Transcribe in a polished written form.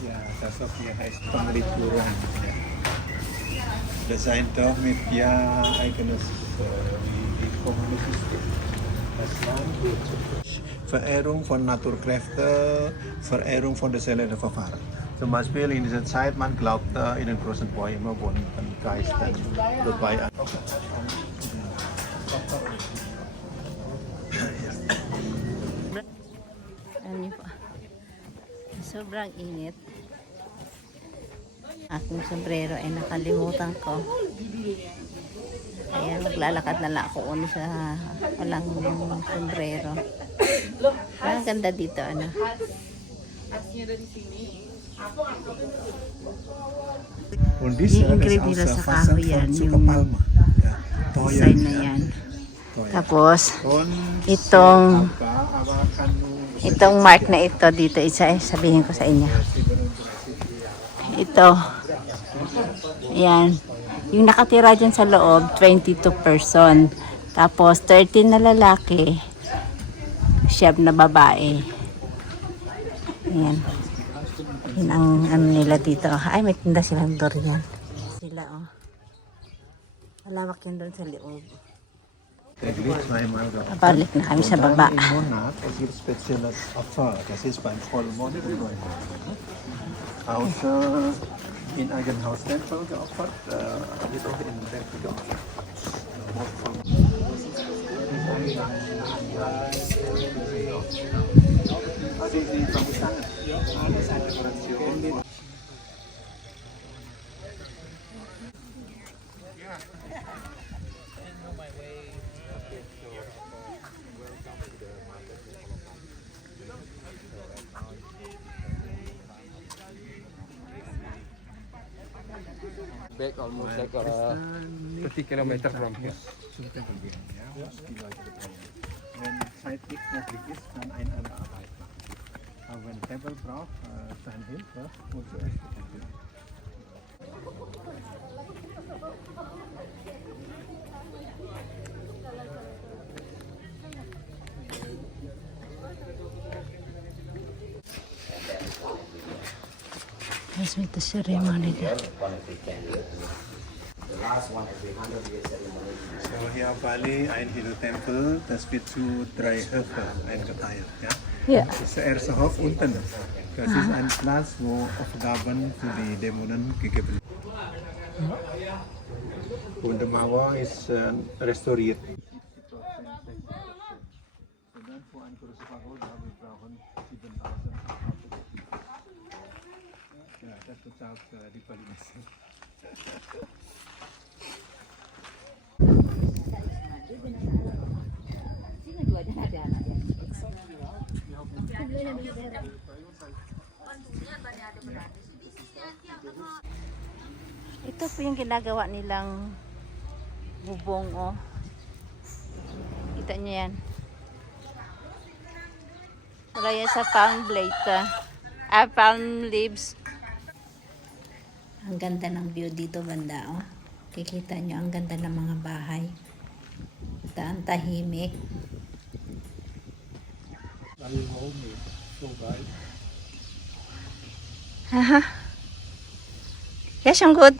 Ja, das auf hier heißt Pangrituran. Ja. Das zijn toch met ja eigenes wie Kommunisten. Das Land Verehrung von Naturkräften, Verehrung von der Seele der Verfahren. Zum Beispiel in dieser Zeit, man glaubte, in den großen Bäumen wohnen Geistern dabei. Ano niyo po? Sobrang init. Aking sombrero ay nakalimutan ko. Kaya maglalakad na lang ako uno sa walang sombrero. Ang ganda dito, ano? Und diese, Yung das engraving nila aus sa Fassung kahoy yan, von yung Zuckerpalme. Ja, teuer, design na ja. yan. Teuer. Tapos, Und itong aber kann nur itong mark na ito dito, isa sabihin ko sa inyo. Ito. Ayan. Yung nakatira dyan sa loob, 22 person. Tapos, 13 na lalaki, 7 na babae. Ayan. Yun ang ano nila dito. Ay, may tinda silang durian. Sila, oh. Malawak yan doon sa loob. zweimal geopfert. Babalik na kami sa Und dann baba. im Monat, es gibt spezielles Opfer. Das ist beim Vollmond und Neumond. Außer in einem Haustempel geopfert, wird auch in den Tempel geopfert. Die Baumstangen. Alles eine Dekoration. Back almost like 30 kilometers from here. Wenn Zeit nicht möglich ist, kann ein anderer Arbeit machen. Aber wenn Tempel braucht, seine Hilfe, muss er erst die Tempel. Guys, may ito ceremony na. So hier auf Bali ein Hindu-Tempel, das wird zu 3 Höfe eingeteilt. Ja? Yeah. Das ist der erste Hof unten. Das ist ein Platz, wo Aufgaben für die Dämonen gegeben werden. Und der Mauer ist restauriert. Und dann für ein großes Pagoda, wir brauchen 7000 Ja, das bezahlt die Palinese. Ito po yung ginagawa nilang bubong, oh. Kita niyo yan. Wala yan sa palm blade, palm leaves. Ang ganda ng view dito banda, oh. Kikita niyo ang ganda ng mga bahay. Ang tahimik. Haha. Ja, schon gut.